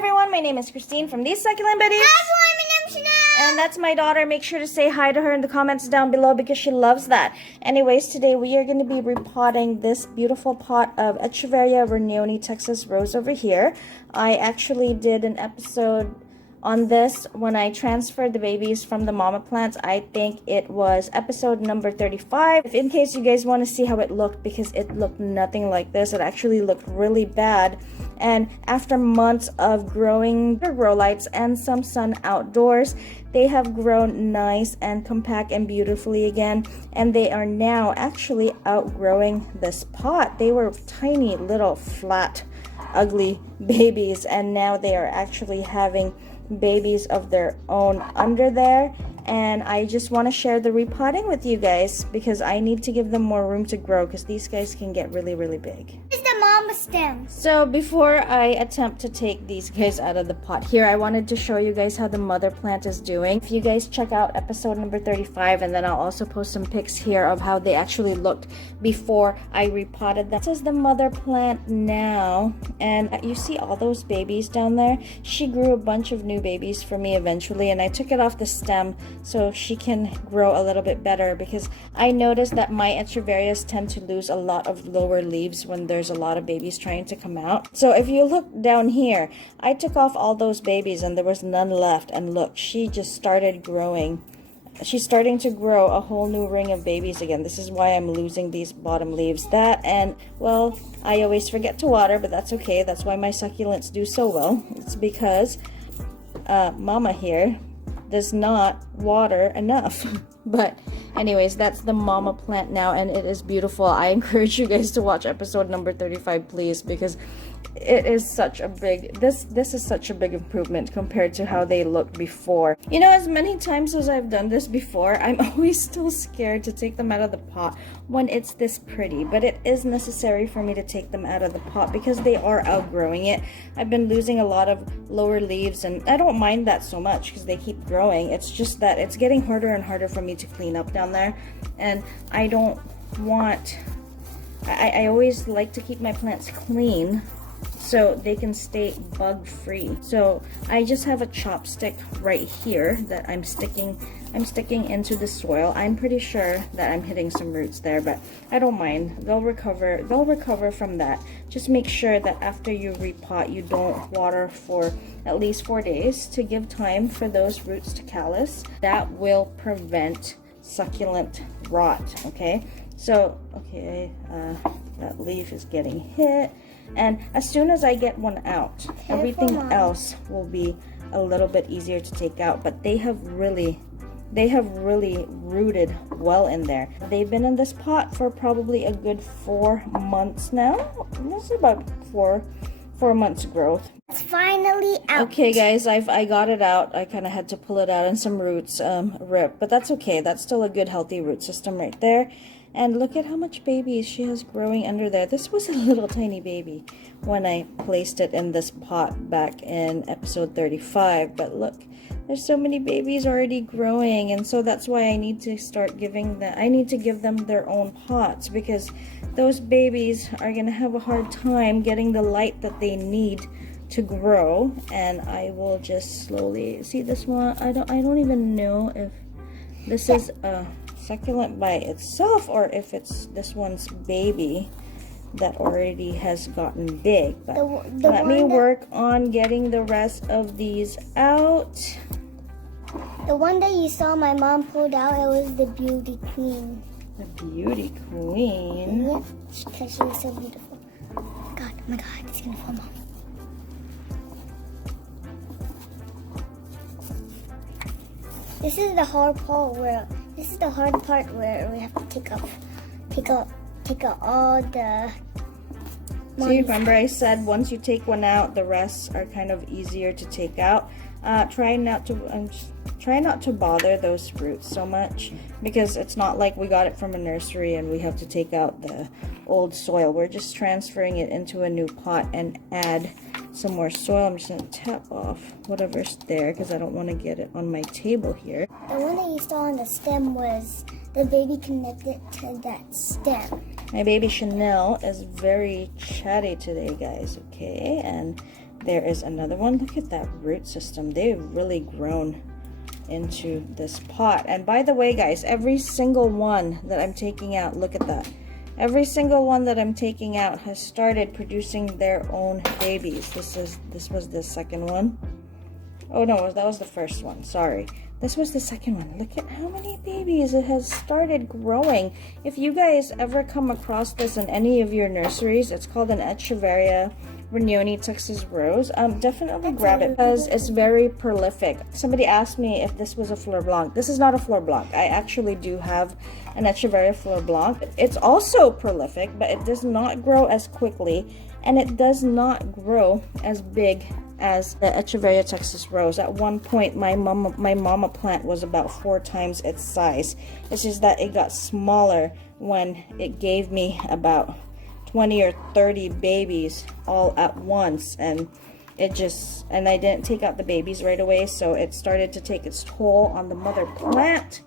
everyone, my name is Christine from these Succulent Buddies. Hi everyone, my name is Chanel. And that's my daughter. Make sure to say hi to her in the comments down below because she loves that. Anyways, today we are going to be repotting this beautiful pot of Echeveria Reunioni Texas Rose over here. I actually did an episode on this when I transferred the babies from the mama plants. I think it was episode number 35. In case you guys want to see how it looked, because it looked nothing like this. It actually looked really bad. And after months of growing the grow lights and some sun outdoors, they have grown nice and compact and beautifully again. And they are now actually outgrowing this pot. They were tiny little flat ugly babies, and now they are actually having babies of their own under there. And I just want to share the repotting with you guys because I need to give them more room to grow because these guys can get really big. It's the mama stem. So before I attempt to take these guys out of the pot here, I wanted to show you guys how the mother plant is doing. If you guys check out episode number 35, and then I'll also post some pics here of how they actually looked before I repotted them. This is the mother plant now, and you see all those babies down there. She grew a bunch of new babies for me eventually, and I took it off the stem so she can grow a little bit better, because I noticed that my Echeverias tend to lose a lot of lower leaves when there's a lot of babies trying to come out. So if you look down here, I took off all those babies and there was none left, and look, she just started growing. She's starting to grow a whole new ring of babies again. This is why I'm losing these bottom leaves. That, and well, I always forget to water, but that's okay. That's why my succulents do so well. It's because mama here does not water enough. But anyways, that's the mama plant now, and it is beautiful. I encourage you guys to watch episode number 35, please, because it is such a big, this is such a big improvement compared to how they looked before. You know, as many times as I've done this before, I'm always still scared to take them out of the pot when it's this pretty, but it is necessary for me to take them out of the pot because they are outgrowing it. I've been losing a lot of lower leaves, and I don't mind that so much because they keep growing. It's just that it's getting harder and harder for me to clean up down there, and I don't want, I always like to keep my plants clean so they can stay bug free. So I just have a chopstick right here that I'm sticking into the soil. I'm pretty sure that I'm hitting some roots there, but I don't mind. They'll recover from that. Just make sure that after you repot, you don't water for at least 4 days to give time for those roots to callus. That will prevent succulent rot. Okay, so okay, that leaf is getting hit. And as soon as I get one out, everything else will be a little bit easier to take out. But they have really rooted well in there. They've been in this pot for probably a good 4 months now. This is about four months growth. It's finally out. Okay guys, I got it out. I kind of had to pull it out and some roots ripped, but that's okay. That's still a good healthy root system right there. And look at how much babies she has growing under there. This was a little tiny baby when I placed it in this pot back in episode 35. But look, there's so many babies already growing. And so that's why I need to start giving them, I need to give them their own pots, because those babies are going to have a hard time getting the light that they need to grow. And I will just slowly, see this one, I don't even know if this is a succulent by itself or if it's this one's baby that already has gotten big. But let me work on getting the rest of these out. The one that you saw my mom pulled out, it was the beauty queen. The beauty queen? Yeah, because she was so beautiful. God, oh my God, it's gonna fall off. This is the hard part where we have to take out all the. So you remember I said once you take one out, the rest are kind of easier to take out. Try not to bother those roots so much, because it's not like we got it from a nursery and we have to take out the old soil. We're just transferring it into a new pot and add some more soil. I'm just going to tap off whatever's there because I don't want to get it on my table here. The one that you saw on the stem was the baby connected to that stem. My baby Chanel is very chatty today, guys, okay? And There is another one. Look at that root system. They've really grown into this pot. And by the way, guys, every single one that I'm taking out, look at that. Every single one that I'm taking out has started producing their own babies. This was the second one. Oh no, that was the first one. Sorry. This was the second one. Look at how many babies it has started growing. If you guys ever come across this in any of your nurseries, it's called an Echeveria Regnoni Texas Rose. Definitely grab it because it's very prolific. Somebody asked me if this was a Fleur Blanc. This is not a Fleur Blanc. I actually do have an Echeveria Fleur Blanc. It's also prolific, but it does not grow as quickly, and it does not grow as big as the Echeveria Texas Rose. At one point, my mama plant was about 4 times its size. It's just that it got smaller when it gave me about 20 or 30 babies all at once, and I didn't take out the babies right away, so it started to take its toll on the mother plant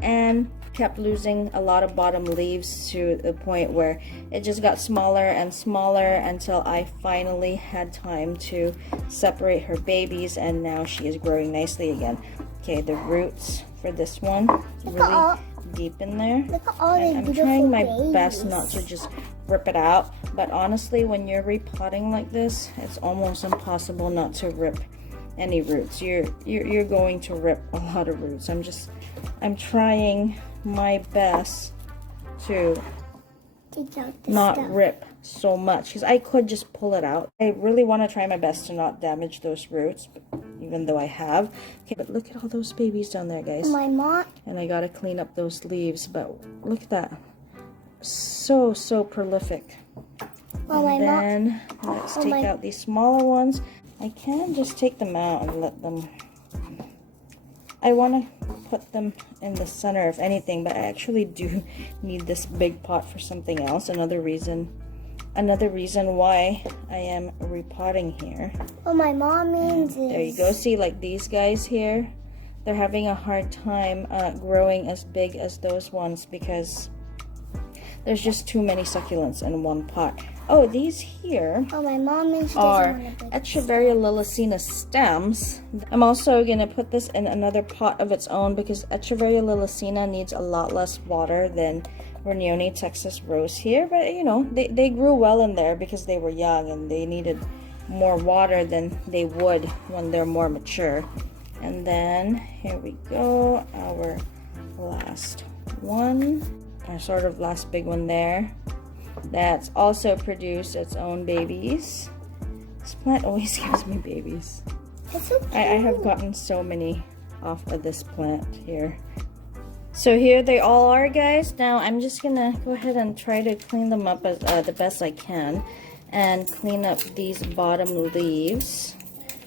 and kept losing a lot of bottom leaves to the point where it just got smaller and smaller until I finally had time to separate her babies, and now she is growing nicely again. Okay, the roots for this one really deep in there. Look at all these I'm trying my best not to just rip it out, but honestly, when you're repotting like this, it's almost impossible not to rip any roots. You're going to rip a lot of roots. I'm trying my best to not rip so much, because I could just pull it out. I really want to try my best to not damage those roots, even though I have. Okay, but look at all those babies down there, guys. My mom. And I gotta clean up those leaves, but look at that. So prolific. And then let's take out these smaller ones. I can just take them out and let them... I want to put them in the center if anything, but I actually do need this big pot for something else. Another reason why I am repotting here. What my mom means is... There you go. See, like these guys here, they're having a hard time growing as big as those ones because there's just too many succulents in one pot. Oh, these here my mom means are Echeveria lilacina stems. I'm also going to put this in another pot of its own because Echeveria lilacina needs a lot less water than Regnoni Texas Rose here. But, you know, they grew well in there because they were young and they needed more water than they would when they're more mature. And then, here we go, our last one. Our sort of last big one there. That's also produced its own babies. This plant always gives me babies. It's so cute. I have gotten so many off of this plant here. So here they all are, guys. Now I'm just gonna go ahead and try to clean them up as the best I can and clean up these bottom leaves.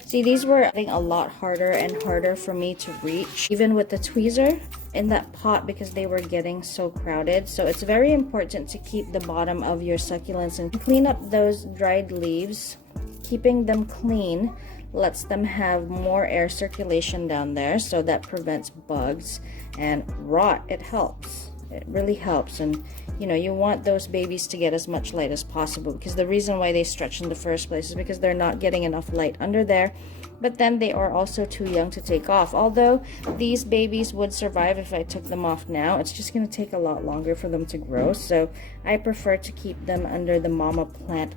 See, these were getting a lot harder and harder for me to reach, even with the tweezer in that pot, because they were getting so crowded. So it's very important to keep the bottom of your succulents and clean up those dried leaves. Keeping them clean lets them have more air circulation down there, so that prevents bugs and rot. It helps. It really helps. And you know, you want those babies to get as much light as possible, because the reason why they stretch in the first place is because they're not getting enough light under there. But then they are also too young to take off. Although these babies would survive if I took them off now, it's just going to take a lot longer for them to grow. So I prefer to keep them under the mama plant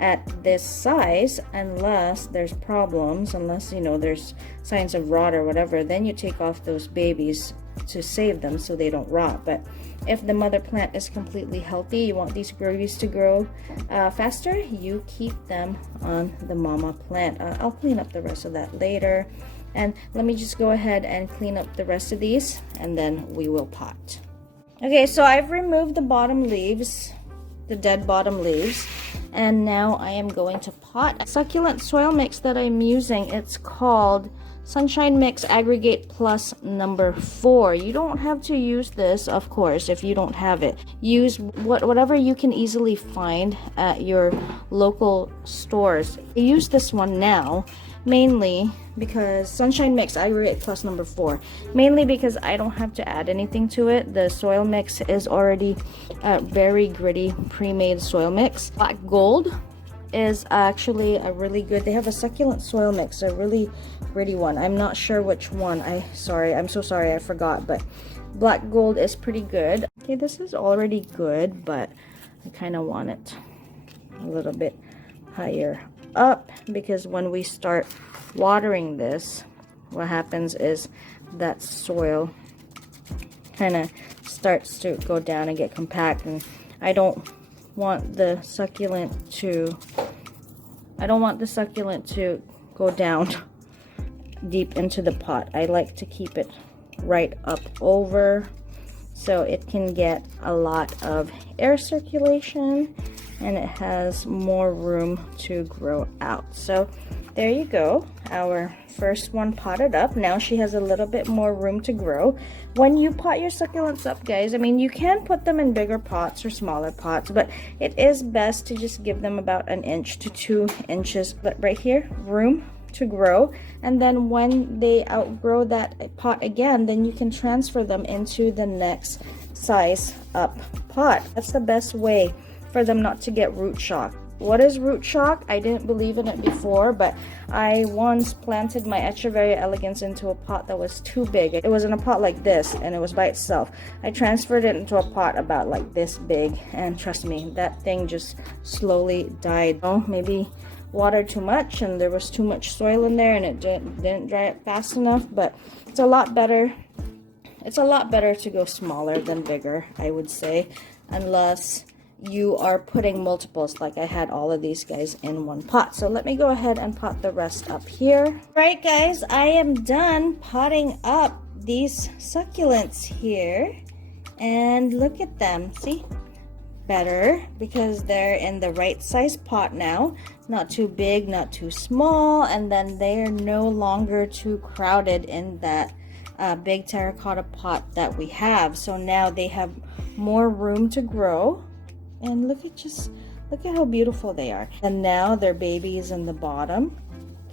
at this size, unless there's problems, unless, you know, there's signs of rot or whatever. Then you take off those babies to save them so they don't rot. But if the mother plant is completely healthy, you want these babies to grow faster, you keep them on the mama plant. I'll clean up the rest of that later. And let me just go ahead and clean up the rest of these, and then we will pot. Okay, so I've removed the bottom leaves, the dead bottom leaves, and now I am going to pot. Succulent soil mix that I'm using, it's called Sunshine Mix Aggregate Plus number 4. You don't have to use this, of course, if you don't have it. Use whatever you can easily find at your local stores. I use this one now mainly because Sunshine Mix Aggregate Plus number 4. Mainly because I don't have to add anything to it. The soil mix is already very gritty pre-made soil mix. Black Gold is actually a really good, they have a succulent soil mix, a really pretty one. I'm not sure which one. I'm so sorry, I forgot, but black gold is pretty good. Okay, this is already good, but I kind of want it a little bit higher up, because when we start watering this, what happens is that soil kind of starts to go down and get compact, and I don't want the succulent to go down deep into the pot. I like to keep it right up over so it can get a lot of air circulation and it has more room to grow out. So there you go, our first one potted up. Now she has a little bit more room to grow. When you pot your succulents up, guys, I mean, you can put them in bigger pots or smaller pots, but it is best to just give them about 1 inch to 2 inches. But right here, room to grow, and then when they outgrow that pot again, then you can transfer them into the next size up pot. That's the best way for them not to get root shock. What is root shock? I didn't believe in it before, but I once planted my Echeveria elegans into a pot that was too big. It was in a pot like this, and it was by itself. I transferred it into a pot about like this big, and trust me, that thing just slowly died. Oh, maybe watered too much, and there was too much soil in there, and it didn't dry up fast enough. But it's a lot better. It's a lot better to go smaller than bigger, I would say, unless you are putting multiples, like I had all of these guys in one pot. So let me go ahead and pot the rest up here. Right, guys, I am done potting up these succulents here, and look at them. See, better, because they're in the right size pot now, not too big, not too small, and then they are no longer too crowded in that big terracotta pot that we have. So now they have more room to grow. And look at how beautiful they are. And now their babies in the bottom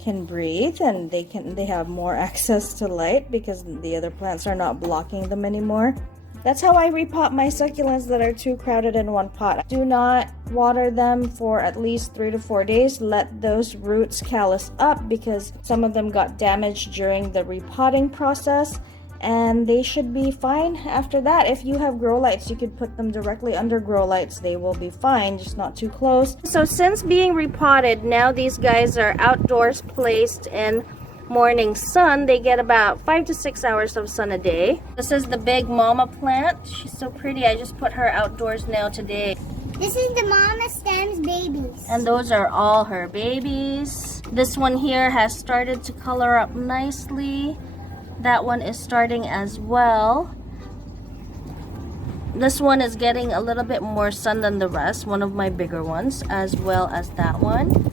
can breathe, and they have more access to light because the other plants are not blocking them anymore. That's how I repot my succulents that are too crowded in one pot. Do not water them for at least 3 to 4 days. Let those roots callus up, because some of them got damaged during the repotting process, and they should be fine after that. If you have grow lights, you could put them directly under grow lights. They will be fine, just not too close. So since being repotted, now these guys are outdoors, placed in morning sun. They get about 5 to 6 hours of sun a day. This is the big mama plant. She's so pretty. I just put her outdoors now today. This is the mama stem's babies. And those are all her babies. This one here has started to color up nicely. That one is starting as well. This one is getting a little bit more sun than the rest, one of my bigger ones, as well as that one.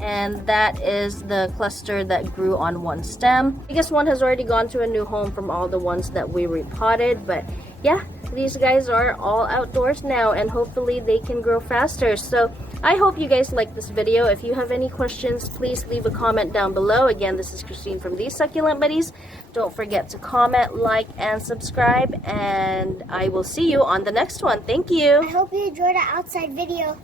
And that is the cluster that grew on one stem. I guess one has already gone to a new home from all the ones that we repotted, but yeah, these guys are all outdoors now, and hopefully they can grow faster. So I hope you guys like this video. If you have any questions, please leave a comment down below. Again, this is Christine from These Succulent Buddies. Don't forget to comment, like, and subscribe, and I will see you on the next one. Thank you. I hope you enjoyed our outside video.